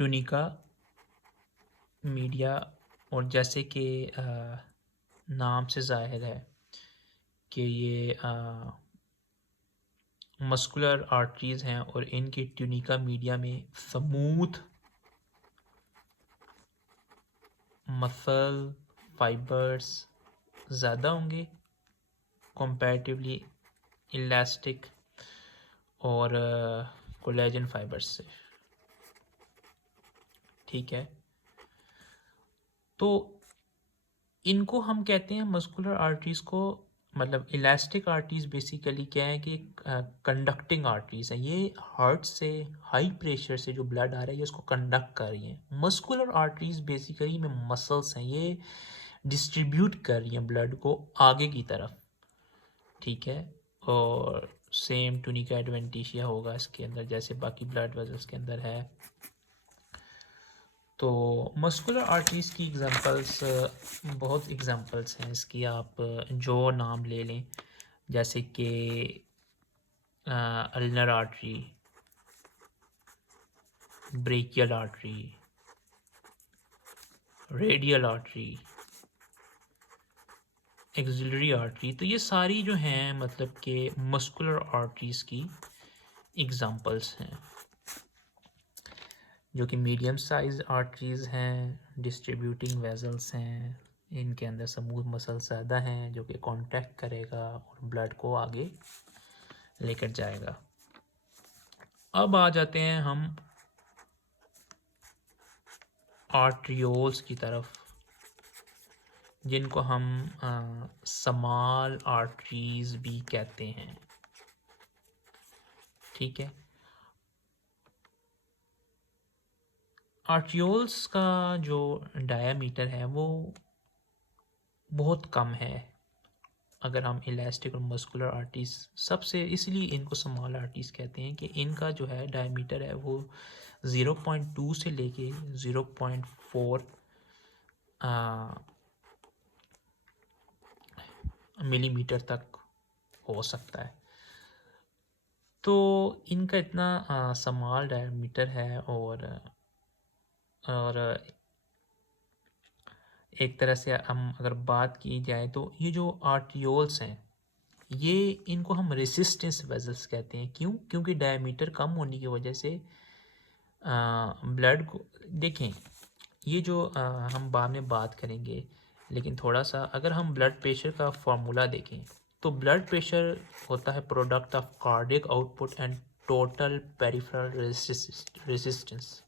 Tunica media, और जैसे कि नाम से ज़ाहिर है कि ये मस्कुलर आर्टरीज़ हैं और इनकी ट्यूनिका मीडिया में स्मूथ मसल फाइबर्स ज़्यादा होंगे कंपैरेटिवली इलास्टिक और कोलेजन फाइबर्स से। ठीक है, तो इनको हम कहते हैं मस्कुलर आर्टरीज़ को, मतलब इलास्टिक आर्टरीज़ बेसिकली क्या है कि कंडक्टिंग आर्टरीज़ हैं। ये हार्ट से हाई प्रेशर से जो ब्लड आ रहा है ये उसको कंडक्ट कर रही हैं। मस्कुलर आर्टरीज़ बेसिकली में मसल्स हैं, ये डिस्ट्रीब्यूट कर रही हैं ब्लड को आगे की तरफ। ठीक है, और सेम टूनिका एडवेंटिशिया होगा इसके अंदर जैसे बाकी ब्लड वेसल्स के अंदर है। तो मस्कुलर आर्टरीज़ की एग्जांपल्स, बहुत एग्जांपल्स हैं इसकी, आप जो नाम ले लें, जैसे कि ulnar artery, brachial artery, radial artery, axillary artery. तो ये सारी जो हैं मतलब कि मस्कुलर आर्टरीज़ की एग्जांपल्स हैं, जो कि मीडियम साइज आर्टरीज़ हैं, डिस्ट्रीब्यूटिंग वेजल्स हैं, इनके अंदर स्मूथ मसल ज़्यादा हैं जो कि कॉन्टैक्ट करेगा और ब्लड को आगे लेकर जाएगा। अब आ जाते हैं हम आर्ट्रियोल्स की तरफ, जिनको हम स्मॉल आर्टरीज़ भी कहते हैं। ठीक है, आर्ट्रियोल्स का जो डायामीटर है वो बहुत कम है अगर हम इलास्टिक और मस्कुलर आर्टरीज सबसे, इसलिए इनको स्मॉल आर्टरीज कहते हैं कि इनका जो है डायमीटर है वो 0.2 से लेके 0.4 मिलीमीटर तक हो सकता है। तो इनका इतना स्मॉल डायमीटर है, और एक तरह से हम अगर बात की जाए तो ये जो आर्टियोल्स हैं ये, इनको हम रेसिस्टेंस वेजल्स कहते हैं। क्यों? क्योंकि डायमीटर कम होने की वजह से ब्लड को देखें, ये जो हम बाद में बात करेंगे, लेकिन थोड़ा सा अगर हम ब्लड प्रेशर का फॉर्मूला देखें तो ब्लड प्रेशर होता है product of cardiac output and total peripheral resistance.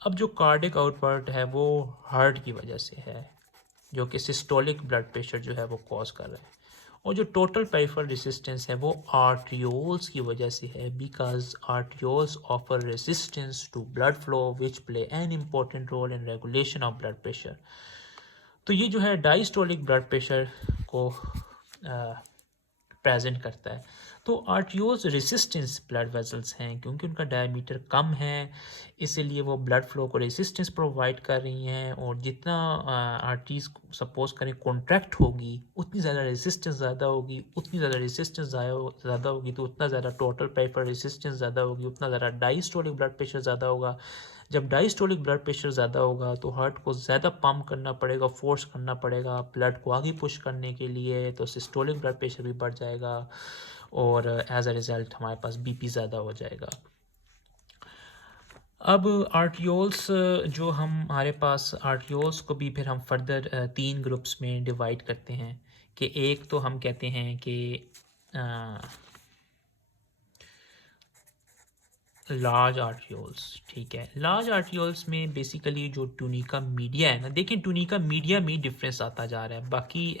अब जो कार्डियक आउटपुट है वो हार्ट की वजह से है, जो कि सिस्टोलिक ब्लड प्रेशर जो है वो कॉज कर रहा है, और जो टोटल पेरिफेरल रेजिस्टेंस है वो आर्ट्रियोल्स की वजह से है, because arterioles offer resistance to blood flow which play an important role in regulation of blood pressure. तो ये जो है डायस्टोलिक ब्लड प्रेशर को प्रेजेंट करता है। तो आर्ट्रियोल्स रेसिस्टेंस ब्लड वेसल्स हैं क्योंकि उनका डायमीटर कम है, इसीलिए वो ब्लड फ्लो को रेसिस्टेंस प्रोवाइड कर रही हैं, और जितना आर्टरीज सपोज करें कॉन्ट्रैक्ट होगी उतनी ज़्यादा रेसिस्टेंस ज़्यादा होगी, उतनी ज़्यादा रेसिस्टेंस ज़्यादा होगी तो उतना ज़्यादा टोटल पेरिफेरल रेसिस्टेंस ज़्यादा होगी, उतना ज़्यादा डायस्टोलिक ब्लड प्रेशर ज़्यादा होगा। जब डायस्टोलिक ब्लड प्रेशर ज़्यादा होगा तो हार्ट को ज़्यादा पंप करना पड़ेगा, फोर्स करना पड़ेगा ब्लड को आगे पुश करने के लिए, तो सिस्टोलिक ब्लड प्रेशर भी बढ़ जाएगा और एज अ रिज़ल्ट हमारे पास बीपी ज़्यादा हो जाएगा। अब आर्ट्रियोल्स जो हमारे पास आर्ट्रियोल्स को भी फिर हम फर्दर 3 ग्रुप्स में डिवाइड करते हैं कि एक तो हम कहते हैं कि लार्ज आर्ट्रियोल्स। ठीक है, लार्ज आर्ट्रियोल्स में बेसिकली जो टूनिका मीडिया है ना, देखिए टूनिका मीडिया में डिफरेंस आता जा रहा है, बाकी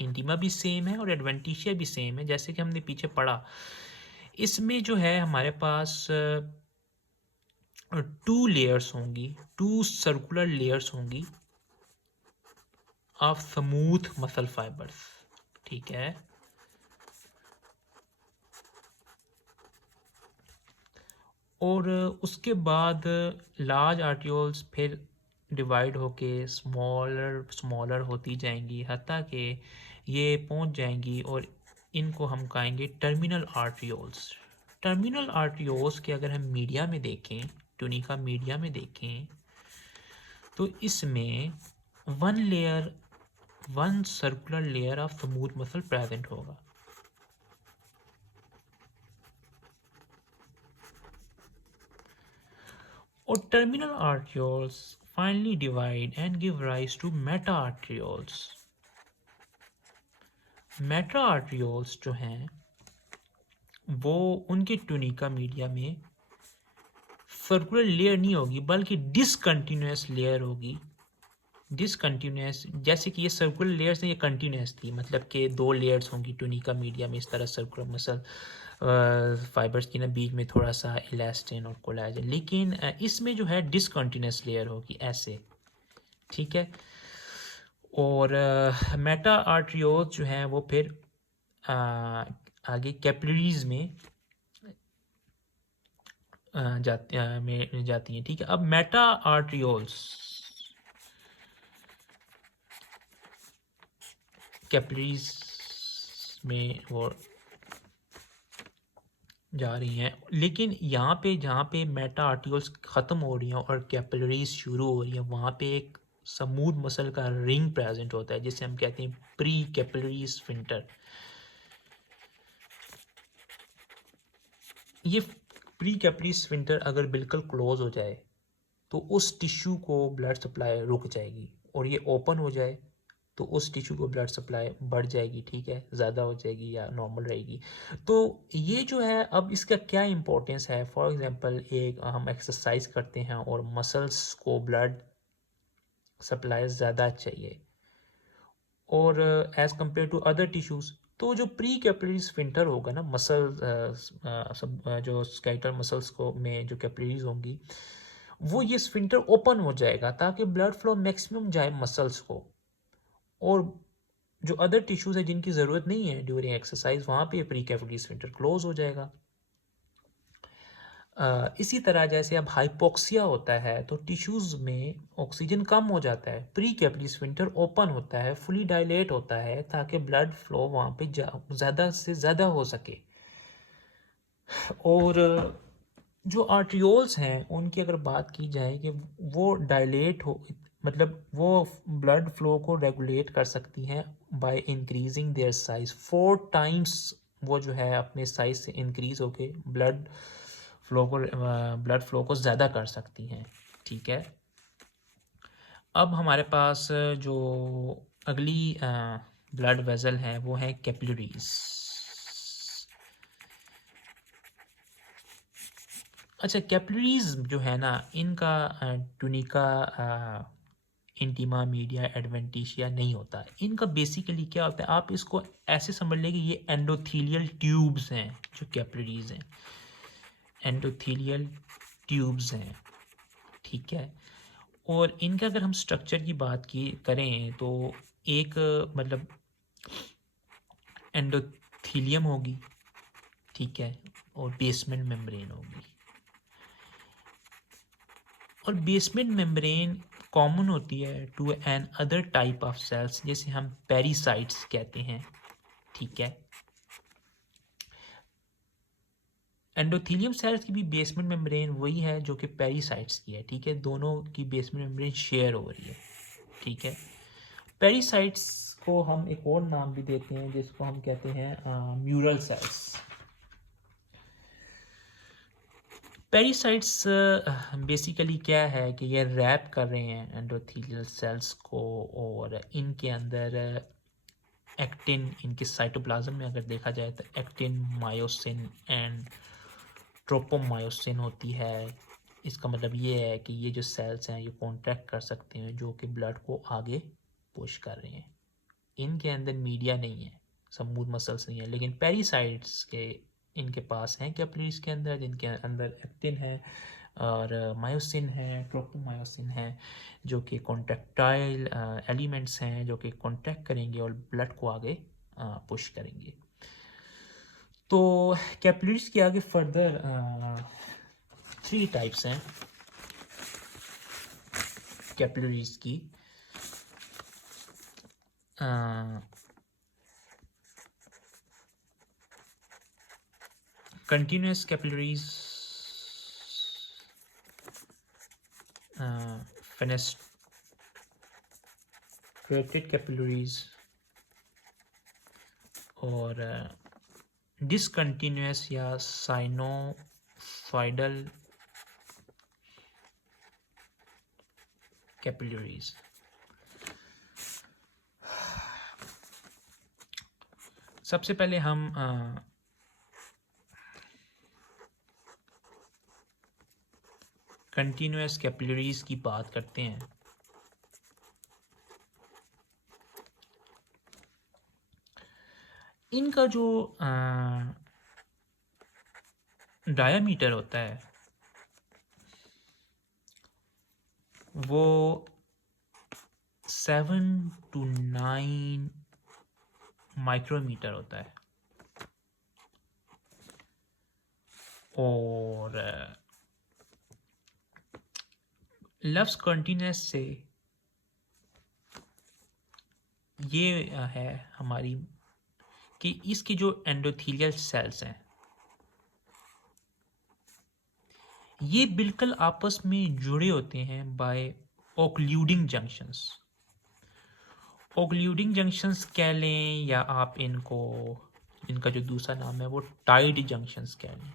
इंटीमा भी सेम है और एडवेंटिशिया भी सेम है जैसे कि हमने पीछे पढ़ा। इसमें जो है हमारे पास 2 लेयर्स होंगी, 2 सर्कुलर लेयर्स होंगी ऑफ स्मूथ मसल फाइबर्स। ठीक है, और उसके बाद लार्ज आर्टियोल्स फिर डिवाइड होके स्मॉलर स्मॉलर होती जाएंगी हत्ता कि ये पहुंच जाएंगी, और इनको हम कहेंगे टर्मिनल आर्टियोल्स। टर्मिनल आर्टियोल्स के अगर हम मीडिया में देखें ट्यूनिका मीडिया में देखें तो इसमें one circular layer of smooth muscle present होगा। और terminal arterioles finally divide and give rise to meta arterioles. Meta arterioles जो हैं वो उनके ट्यूनिका मीडिया में सर्कुलर लेयर नहीं होगी बल्कि डिसकंटिन्यूअस लेयर होगी। डिसकंटिन्यूअस, जैसे कि ये सर्कुलर लेयर्स हैं, ये कंटिन्यूअस थी, मतलब कि 2 लेयर्स होंगी ट्यूनिका मीडिया में, इस तरह सर्कुलर मसल फाइबर्स की ना बीच में थोड़ा सा इलास्टिन और कोलेजन, लेकिन इसमें जो है डिसकंटिन्यूअस लेयर होगी ऐसे, ठीक है। और मेटा आर्ट्रियोल्स जो हैं वो फिर आगे कैपिलरीज में जाती हैं, ठीक है। अब मेटा आर्ट्रियोल्स कैपिलरीज में वो जा रही हैं, लेकिन यहाँ पे जहाँ पे मेटा आर्ट्रियोल्स ख़त्म हो रही हैं और कैपिलरीज शुरू हो रही हैं, वहाँ पे एक स्मूथ मसल का रिंग प्रेजेंट होता है जिसे हम कहते हैं प्री कैपिलरी स्फिंक्टर। ये प्री कैपिलरी स्फिंक्टर अगर बिल्कुल क्लोज हो जाए तो उस टिश्यू को ब्लड सप्लाई रुक जाएगी, और ये ओपन हो जाए तो उस टिश्यू को ब्लड सप्लाई बढ़ जाएगी, ठीक है, ज़्यादा हो जाएगी या नॉर्मल रहेगी। तो ये जो है, अब इसका क्या इंपॉर्टेंस है, फॉर एग्जांपल एक हम एक्सरसाइज करते हैं और मसल्स को ब्लड सप्लाई ज़्यादा चाहिए और as compare to other tissues, तो जो प्री कैपिलरी स्फिंक्टर होगा ना, मसल जो स्केलेटल मसल्स को में जो कैपिलरीज होंगी, वो ये स्फिंक्टर ओपन हो जाएगा ताकि ब्लड फ्लो मैक्सिमम जाए मसल्स को, और जो अदर टिश्यूज़ है जिनकी ज़रूरत नहीं है ड्यूरिंग एक्सरसाइज, वहाँ पे प्री कैपिलरी स्फिंक्टर क्लोज हो जाएगा। इसी तरह जैसे अब हाइपोक्सिया होता है तो टिश्यूज़ में ऑक्सीजन कम हो जाता है, प्री कैपिलरी स्फिंक्टर ओपन होता है, फुली डायलेट होता है ताकि ब्लड फ्लो वहाँ पे ज़्यादा से ज़्यादा हो सके। और जो आर्ट्रियोल्स हैं उनकी अगर बात की जाए कि वो डायलेट हो, मतलब वो ब्लड फ्लो को रेगुलेट कर सकती हैं by increasing their size 4 times, वो जो है अपने साइज से इंक्रीज होके ब्लड फ्लो को ज़्यादा कर सकती हैं, ठीक है। अब हमारे पास जो अगली ब्लड वेसल है वो है कैपिलरीज। अच्छा, कैपिलरीज जो है ना, इनका ट्यूनिका इंटीमा मीडिया एडवेंटिशिया नहीं होता। इनका बेसिकली क्या होता है, आप इसको ऐसे समझ लें कि ये एंडोथीलियल ट्यूब्स हैं जो कैपिलरीज हैं, एंडोथीलियल ट्यूब्स हैं, ठीक है। और इनका अगर हम स्ट्रक्चर की बात की करें तो एक मतलब एंडोथीलियम होगी, ठीक है, और बेसमेंट मेम्ब्रेन होगी। और बेसमेंट मेम्ब्रेन कॉमन होती है to another type of cells, जैसे हम पेरिसाइट्स कहते हैं, ठीक है। एंडोथीलियम सेल्स की भी बेसमेंट मेम्ब्रेन वही है जो कि पेरिसाइट्स की है, ठीक है, दोनों की बेसमेंट मेम्ब्रेन शेयर हो रही है, ठीक है। पेरिसाइट्स को हम एक और नाम भी देते हैं जिसको हम कहते हैं म्यूरल सेल्स। पेरिसाइट्स बेसिकली क्या है कि ये रैप कर रहे हैं एंडोथीलियल सेल्स को, और इनके अंदर एक्टिन, इनके साइटोप्लाज्म में अगर देखा जाए तो एक्टिन, मायोसिन एंड ट्रोपोमायोसिन होती है। इसका मतलब ये है कि ये जो सेल्स हैं ये कॉन्ट्रैक्ट कर सकते हैं जो कि ब्लड को आगे पुश कर रहे हैं। इनके अंदर मीडिया नहीं है, स्मूथ मसल्स नहीं है, लेकिन पेरिसाइट्स के इनके पास हैं कैपिलरीज के अंदर, जिनके अंदर एक्टिन है और मायोसिन है, ट्रोपोमायोसिन है, जो कि कॉन्ट्रैक्टाइल एलिमेंट्स हैं जो कि कॉन्ट्रैक्ट करेंगे और ब्लड को आगे पुश करेंगे। तो कैपिलरीज के आगे फर्दर 3 टाइप्स हैं कैपिलरीज की। कंटिन्यूस कैपिलरीज, फेनेस्ट्रेटेड कैपिलरीज और डिसकंटिन्यूस या साइनोसॉइडल कैपिलरीज। सबसे पहले हम कंटिन्यूस कैपिलरीज की बात करते हैं। इनका जो डायामीटर होता है वो 7 to 9 माइक्रोमीटर होता है और लफ्ज़ कंटिन्यूस से ये है हमारी कि इसके जो एंडोथीलियल सेल्स हैं ये बिल्कुल आपस में जुड़े होते हैं बाय ओक्लूडिंग जंक्शंस। ओक्लूडिंग जंक्शंस कह लें या आप इनका जो दूसरा नाम है वो टाइड जंक्शंस कह लें।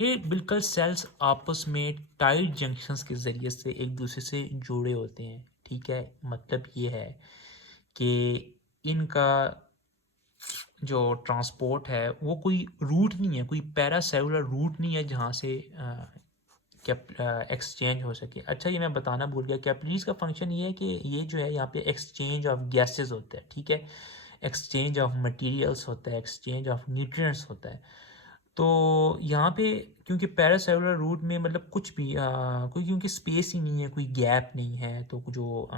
ये बिल्कुल सेल्स आपस में टाइड जंक्शंस के ज़रिए से एक दूसरे से जुड़े होते हैं। ठीक है, मतलब ये है कि इनका जो ट्रांसपोर्ट है वो कोई रूट नहीं है, कोई पैरासेलुलर रूट नहीं है जहाँ से एक्सचेंज हो सके। अच्छा, ये मैं बताना भूल गया, कैपिलरीज का फंक्शन ये है कि ये जो है यहाँ पे एक्सचेंज ऑफ गैसेस होता है। ठीक है, एक्सचेंज ऑफ मटेरियल्स होता है, एक्सचेंज ऑफ न्यूट्रिएंट्स होता है। तो यहाँ पे क्योंकि पैरासेलुलर रूट में मतलब कुछ भी कोई क्योंकि स्पेस ही नहीं है, कोई गैप नहीं है, तो जो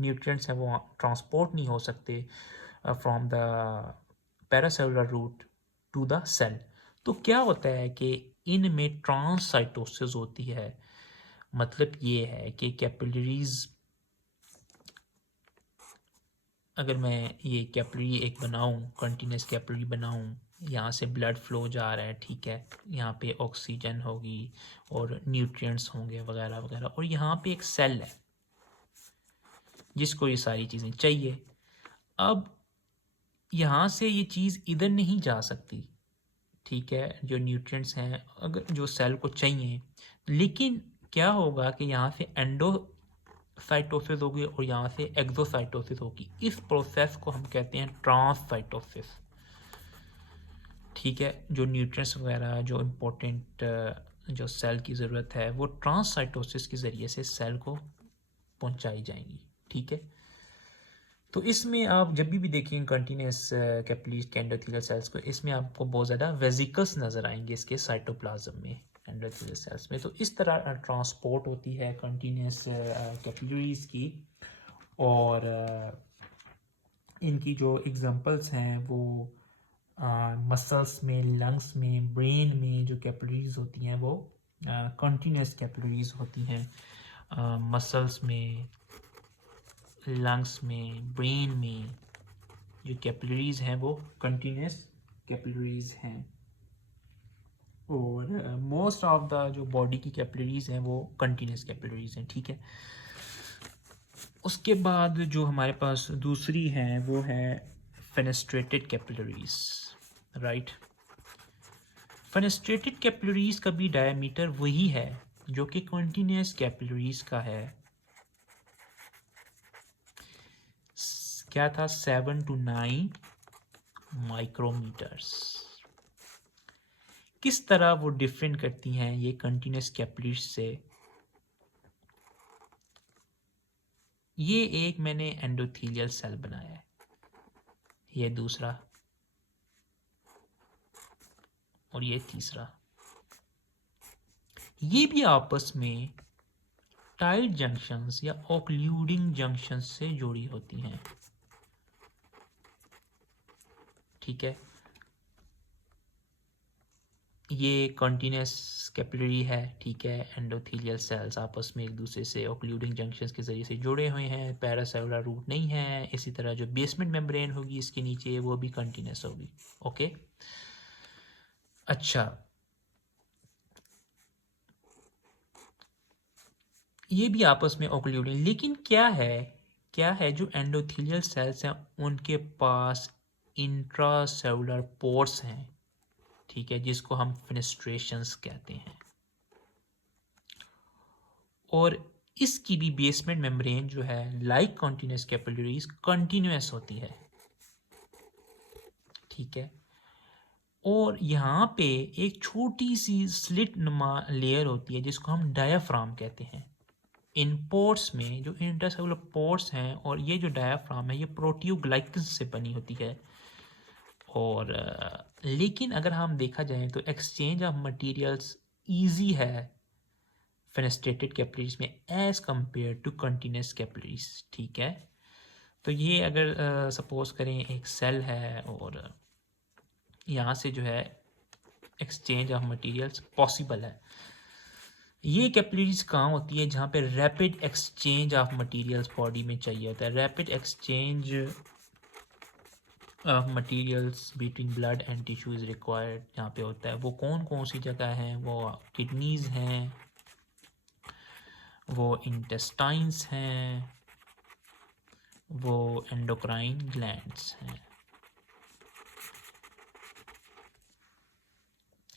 न्यूट्रिएंट्स हैं वो ट्रांसपोर्ट नहीं हो सकते from the paracellular route to the cell. तो क्या होता है कि इनमें ट्रांससाइटोसिस होती है। मतलब ये है कि कैपिलरीज, अगर मैं ये कैपिलरी एक बनाऊं, कंटिन्यूस कैपिलरी बनाऊं, यहाँ से ब्लड फ्लो जा रहा है, ठीक है, यहाँ पे ऑक्सीजन होगी और न्यूट्रिएंट्स होंगे वगैरह वगैरह, और यहाँ पे एक सेल है जिसको ये सारी चीज़ें चाहिए। अब यहाँ से ये चीज़ इधर नहीं जा सकती, ठीक है, जो न्यूट्रिएंट्स हैं अगर जो सेल को चाहिए, लेकिन क्या होगा कि यहाँ से एंडोसाइटोसिस होगी और यहाँ से एक्सोसाइटोसिस होगी। इस प्रोसेस को हम कहते हैं ट्रांससाइटोसिस। ठीक है, जो न्यूट्रिएंट्स वगैरह जो इम्पोर्टेंट जो सेल की ज़रूरत है वो ट्रांससाइटोसिस के ज़रिए से सेल को पहुंचाई जाएंगी। ठीक है, तो इसमें आप जब भी देखें कंटिन्यूस कैपिलरीज के एंडोथेलियल सेल्स को, इसमें आपको बहुत ज़्यादा वेसिकल्स नज़र आएंगे इसके साइटोप्लाज्म में, एंडोथेलियल सेल्स में। तो इस तरह ट्रांसपोर्ट होती है कंटिन्यूस कैपिलरीज की। और इनकी जो एग्जांपल्स हैं वो मसल्स में, लंग्स में, ब्रेन में जो कैपिलरीज होती हैं वो कंटिन्यूस कैपिलरीज होती हैं। मसल्स में, लंग्स में, ब्रेन में जो कैपिलरीज हैं वो कंटिन्यूस कैपिलरीज हैं। और मोस्ट ऑफ द जो बॉडी की कैपिलरीज हैं वो कंटिन्यूस कैपिलरीज हैं। ठीक है, उसके बाद जो हमारे पास दूसरी है वो है fenestrated capillaries, right. Fenestrated capillaries का भी डायमीटर वही है जो कि कंटिन्यूस कैपिलरीज का है। क्या था, 7 to 9 माइक्रोमीटर्स। किस तरह वो डिफरेंट करती हैं ये कंटिन्यूस कैपिलरीज से। ये एक मैंने एंडोथेलियल सेल बनाया है, ये दूसरा और ये तीसरा, ये भी आपस में टाइट जंक्शंस या ओक्लूडिंग जंक्शंस से जुड़ी होती हैं। ठीक है, ये कंटिन्यूस कैपिलरी है। ठीक है, एंडोथेलियल सेल्स आपस में एक दूसरे से ओक्लूडिंग जंक्शंस के ज़रिए से जुड़े हुए हैं, पैरासेलुलर रूट नहीं है। इसी तरह जो बेसमेंट मेम्ब्रेन होगी इसके नीचे वो भी कंटिन्यूस होगी। ओके, अच्छा, ये भी आपस में ओक्लूडिंग, लेकिन क्या है जो एंडोथेलियल सेल्स हैं उनके पास इंट्रासेलुलर पोर्स हैं, ठीक है, जिसको हम फेनेस्ट्रेशंस कहते हैं। और इसकी भी बेसमेंट मेम्ब्रेन जो है लाइक कॉन्टिन्यूस कैपिलरीज कंटिन्यूस होती है, ठीक है। और यहाँ पे एक छोटी सी स्लिट नुमा लेयर होती है जिसको हम डायाफ्राम कहते हैं। इन पोर्स में जो इंटरसेलुलर पोर्स हैं और ये जो डायाफ्राम है ये प्रोटियोग्लाइकन्स से बनी होती है। और लेकिन अगर हम देखा जाए तो एक्सचेंज ऑफ मटेरियल्स इजी है फेनेस्ट्रेटेड कैपिलरीज में as compare to continuous capillaries, ठीक है। तो ये अगर सपोज करें एक सेल है और यहाँ से जो है एक्सचेंज ऑफ मटेरियल्स पॉसिबल है। ये कैपिलरीज कहाँ होती है? जहाँ पे rapid exchange of materials body में चाहिए होता है। Rapid exchange of materials between blood and tissue is required जहाँ पे होता है। वो कौन कौन सी जगह हैं? वो किडनीज़ हैं, वो इंटेस्टाइन्स हैं, वो एंडोक्राइन ग्लैंड्स हैं।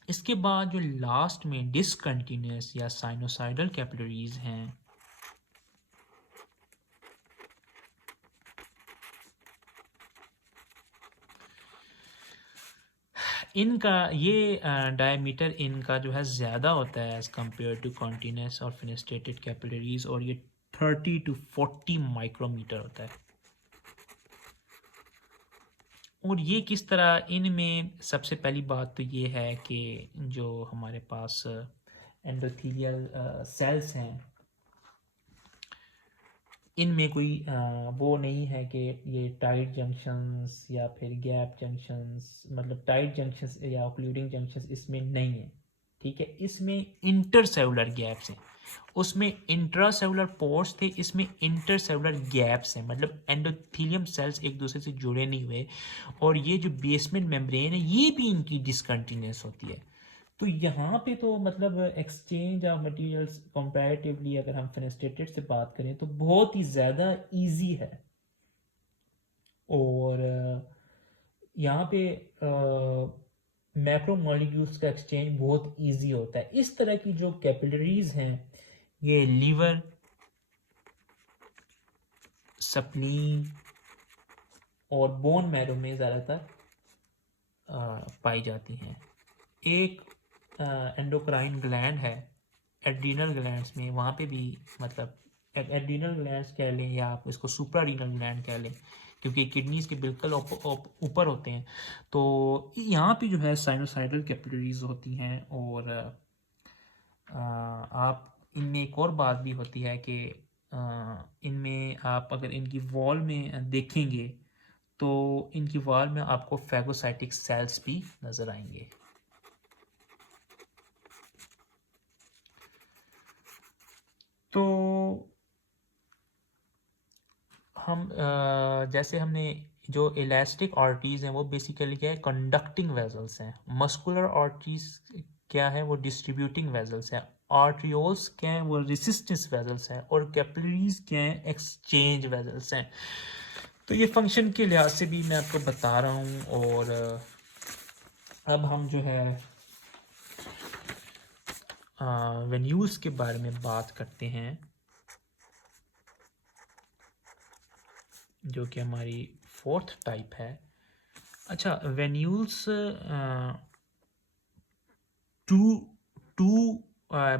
इसके बाद जो लास्ट में डिसकंटिन्यूस या साइनोसाइडल कैपिलरीज हैं, इनका ये डायमीटर इनका जो है ज़्यादा होता है एज़ कम्पेयर टू कॉन्टिन्यूस और फेनेस्ट्रेटेड कैपिलरीज, और ये 30 to 40 माइक्रोमीटर होता है। और ये किस तरह, इनमें सबसे पहली बात तो ये है कि जो हमारे पास एंडोथेलियल सेल्स हैं इनमें कोई वो नहीं है कि ये टाइट जंक्शंस या फिर गैप जंक्शंस, मतलब टाइट जंक्शंस या ओक्लूडिंग जंक्शंस इसमें नहीं है, ठीक है। इसमें इंटरसेलुलर गैप्स हैं, उसमें इंट्रासेलुलर पोर्स थे, इसमें इंटरसेलुलर गैप्स हैं, मतलब एंडोथेलियम सेल्स एक दूसरे से जुड़े नहीं हुए। और ये जो बेसमेंट मेम्ब्रेन है ये भी इनकी डिसकंटिन्यूस होती है। तो यहाँ पे तो मतलब एक्सचेंज ऑफ मटेरियल्स कंपैरेटिवली अगर हम फेनेस्ट्रेटेड से बात करें तो बहुत ही ज़्यादा इजी है। और यहाँ पे मैक्रोमोलिक्यूल्स का एक्सचेंज बहुत इजी होता है। इस तरह की जो कैपिलरीज हैं ये लीवर, स्प्लीन और बोन मैरो में ज़्यादातर पाई जाती हैं। एक एंडोक्राइन ग्लैंड है एड्रीनल ग्लैंड्स में, वहाँ पे भी मतलब एड्रीनल ग्लैंड्स कह लें या आप इसको सुप्रारीनल ग्लैंड कह लें, क्योंकि किडनीज के बिल्कुल ऊपर होते हैं। तो यहाँ पे जो है साइनोसाइडल कैपिलरीज होती हैं। और आप इनमें एक और बात भी होती है कि इनमें आप अगर इनकी वॉल में देखेंगे तो इनकी वॉल में आपको फैगोसाइटिक सेल्स भी नज़र आएंगे। तो हम जैसे हमने जो इलास्टिक आर्टरीज हैं वो बेसिकली क्या है, कंडक्टिंग वेजल्स हैं। मस्कुलर आर्टरीज क्या है, वो डिस्ट्रीब्यूटिंग वेजल्स हैं। आर्ट्रियोल्स क्या हैं, वो रेसिस्टेंस वेजल्स हैं। और कैपिलरीज क्या हैं, एक्सचेंज वेजल्स हैं। तो ये फंक्शन के लिहाज से भी मैं आपको बता रहा हूँ। और अब हम जो है वेन्यूल्स के बारे में बात करते हैं, जो कि हमारी फोर्थ टाइप है। अच्छा, वेन्यूल्स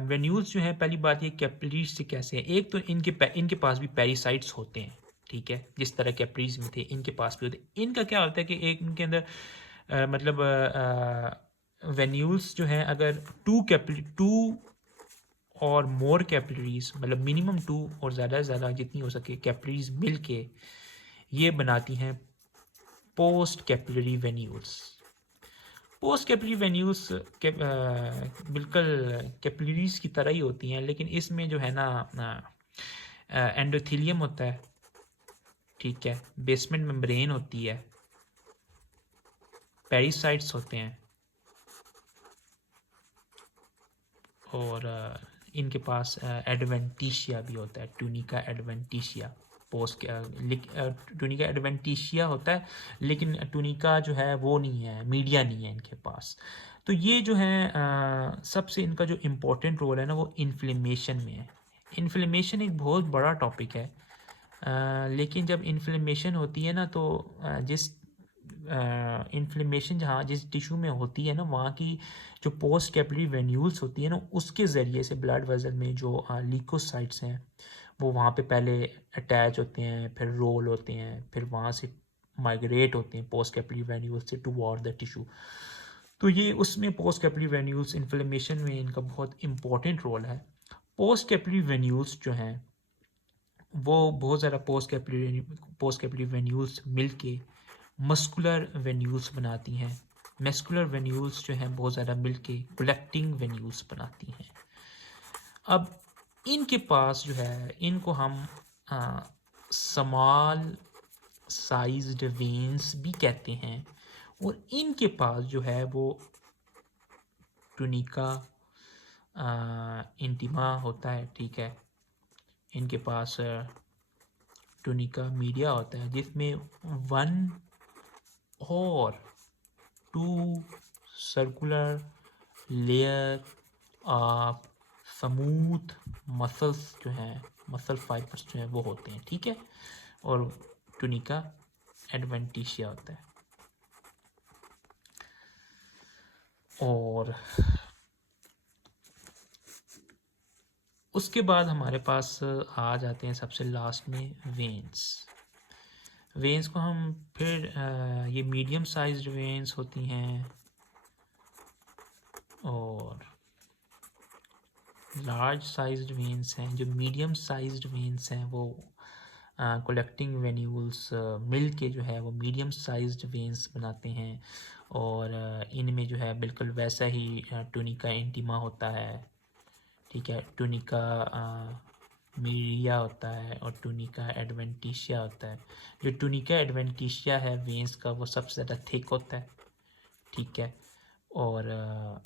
वेन्यूल्स जो है, पहली बात ये कैपिलरीज से कैसे है। एक तो इनके पास भी पेरिसाइट्स होते हैं, ठीक है, जिस तरह कैपिलरीज में थे इनके पास भी होते हैं। इनका क्या होता है कि एक इनके अंदर मतलब वेन्यूल्स जो हैं अगर टू और मोर कैपिलरीज, मतलब मिनिमम 2 और ज़्यादा से ज़्यादा जितनी हो सके कैपिलरीज मिल के ये बनाती हैं post capillary venules. Post capillary venules बिल्कुल कैपिलरीज की तरह ही होती हैं, लेकिन इसमें जो है ना एंडोथेलियम होता है, ठीक है, बेसमेंट मेम्ब्रेन होती है, पेरिसाइट्स होते हैं, और इनके पास एडवेंटिशिया भी होता है, टूनिका एडवेंटिशिया। टूनिका एडवेंटिशिया होता है, लेकिन टूनिका जो है वो नहीं है, मीडिया नहीं है इनके पास। तो ये जो है सबसे इनका जो इम्पोर्टेंट रोल है ना वो इन्फ्लेमेशन में है। इन्फ्लेमेशन एक बहुत बड़ा टॉपिक है, लेकिन जब इन्फ्लेमेशन होती है ना तो जिस इन्फ्लेमेशन जहाँ जिस टिश्यू में होती है ना, वहाँ की जो पोस्ट कैपिलरी वेन्यूल्स होती है ना, उसके ज़रिए से ब्लड वेसल में जो ल्यूकोसाइट्स हैं वो वहाँ पे पहले अटैच होते हैं, फिर रोल होते हैं, फिर वहाँ से माइग्रेट होते हैं पोस्ट कैपिलरी वेन्यूल्स से टुवर्ड द टिश्यू। तो ये उसमें पोस्ट कैपिलरी वेन्यूल्स इन्फ्लेमेशन में इनका बहुत इंपॉर्टेंट रोल है। पोस्ट कैपिलरी वेन्यूल्स जो हैं वो बहुत ज़्यादा पोस्ट कैपिलरी वेन्यूल्स मिलके मस्कुलर वेन्यूल्स बनाती हैं। मस्कुलर वेन्यूल्स जो हैं बहुत ज़्यादा मिलके कलेक्टिंग वेन्यूल्स बनाती हैं। अब इनके पास जो है, इनको हम स्मॉल साइज्ड वेन्स भी कहते हैं, और इनके पास जो है वो टूनिका इंटीमा होता है, ठीक है। इनके पास टूनिका मीडिया होता है जिसमें 1 और 2 circular layer of smooth muscles जो हैं, मसल फाइबर्स जो हैं वो होते हैं, ठीक है। और टूनिका एडवेंटिशिया होता है। और उसके बाद हमारे पास आ जाते हैं सबसे लास्ट में वेन्स। वेन्स को हम फिर ये मीडियम साइज्ड वेन्स होती हैं और लार्ज साइज्ड वेन्स हैं। जो मीडियम साइज्ड वेन्स हैं वो कलेक्टिंग वेन्यूल्स मिल के जो है वो मीडियम साइज्ड वेन्स बनाते हैं, और इनमें जो है बिल्कुल वैसा ही टूनिका इंटीमा होता है, ठीक है। टूनिका मीडिया होता है और टूनिका एडवेंटिशिया होता है। जो टूनिका एडवेंटिशिया है वेन्स का, वो सबसे ज़्यादा थिक होता है, ठीक है। और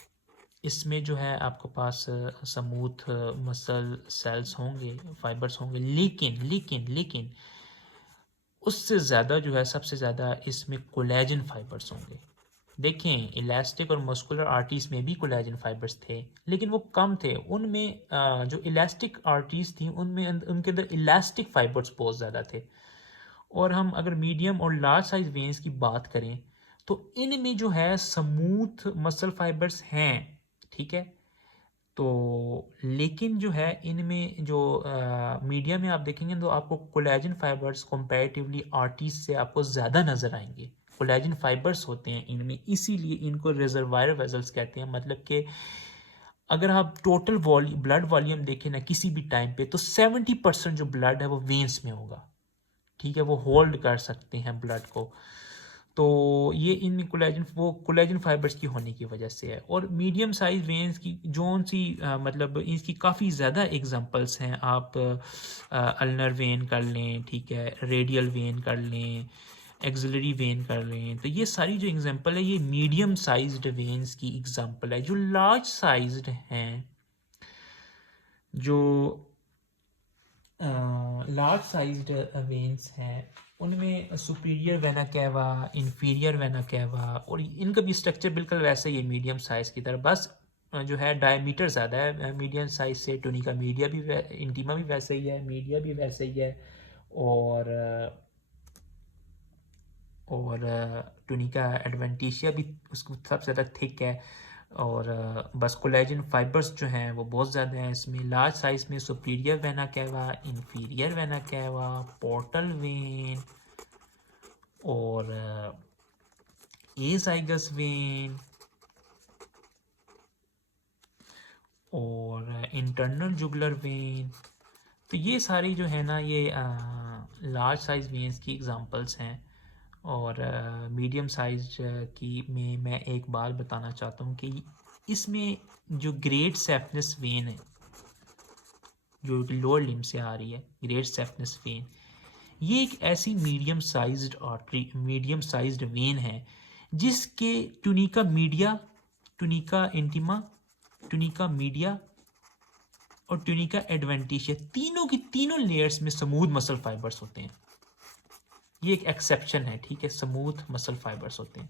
इसमें जो है आपके पास स्मूथ मसल सेल्स होंगे, फाइबर्स होंगे, लेकिन लेकिन लेकिन उससे ज़्यादा जो है सबसे ज़्यादा इसमें कोलेजन फाइबर्स होंगे। देखें, इलास्टिक और मस्कुलर आर्टरीज में भी कोलेजन फाइबर्स थे, लेकिन वो कम थे। उनमें जो इलास्टिक आर्टरीज थी उनमें उनके अंदर इलास्टिक फाइबर्स बहुत ज़्यादा थे। और हम अगर मीडियम और लार्ज साइज वेन्स की बात करें तो इनमें जो है स्मूथ मसल फाइबर्स हैं, ठीक है। तो लेकिन जो है इनमें जो मीडिया में आप देखेंगे तो आपको कोलेजन फाइबर्स कंपैरेटिवली आर्टरीज से आपको ज़्यादा नज़र आएंगे। कोलेजन फाइबर्स होते हैं इनमें, इसीलिए इनको रिजर्वायर वेजल्स कहते हैं। मतलब कि अगर आप टोटल ब्लड वॉल्यूम देखें ना किसी भी टाइम पे, तो 70% जो ब्लड है वो वेन्स में होगा, ठीक है। वो होल्ड कर सकते हैं ब्लड को। तो ये इन कोलेजन फाइबर्स की होने की वजह से है। और मीडियम साइज वेन्स की जोन सी मतलब इसकी काफ़ी ज़्यादा एग्जांपल्स हैं। आप अल्नर वेन कर लें, ठीक है, रेडियल वेन कर लें, एक्सिलरी वेन कर लें। तो ये सारी जो एग्जांपल है ये मीडियम साइज्ड वेन्स की एग्जांपल है। जो लार्ज साइज्ड हैं, जो लार्ज साइज्ड वेन्स हैं, उनमें superior vena cava, inferior vena cava, और इनका भी स्ट्रक्चर बिल्कुल वैसे ही है मीडियम साइज़ की तरह। बस जो है डायमीटर ज़्यादा है मीडियम साइज़ से। टूनिका मीडिया भी इंटीमा भी वैसे ही है, मीडिया भी वैसे ही है, और और टूनिका एडवेंटिशिया भी उसको सबसे ज़्यादा थिक है। और बस कोलेजन फाइबर्स जो हैं वो बहुत ज़्यादा हैं इसमें। लार्ज साइज़ में superior vena cava, inferior vena cava, portal vein, और एजाइगस वेन, और इंटरनल जुगुलर वेन। तो ये सारी जो है ना ये लार्ज साइज वेन्स की एग्जांपल्स हैं। और मीडियम साइज की में मैं एक बात बताना चाहता हूँ कि इसमें जो ग्रेट सेफनेस वेन है, जो लोअर लिम्ब से आ रही है, ग्रेट सेफनेस वेन, ये एक ऐसी मीडियम साइज्ड वेन है जिसके tunica media, tunica intima, tunica media और ट्यूनिका एडवेंटिशिया, तीनों की तीनों लेयर्स में स्मूथ मसल फाइबर्स होते हैं। ये एक एक्सेप्शन है, ठीक है, स्मूथ मसल फाइबर्स होते हैं,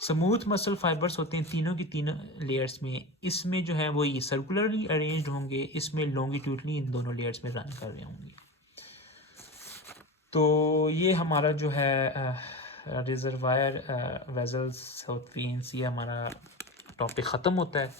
स्मूथ मसल फाइबर्स होते हैं तीनों की तीनों लेयर्स में। इसमें जो है वो ये सर्कुलरली अरेंज्ड होंगे, इसमें लॉन्गिट्यूडली इन दोनों लेयर्स में रन कर रहे होंगे। तो ये हमारा जो है रिजर्वायर वेजल्स और वेन्स, ये हमारा टॉपिक ख़त्म होता है।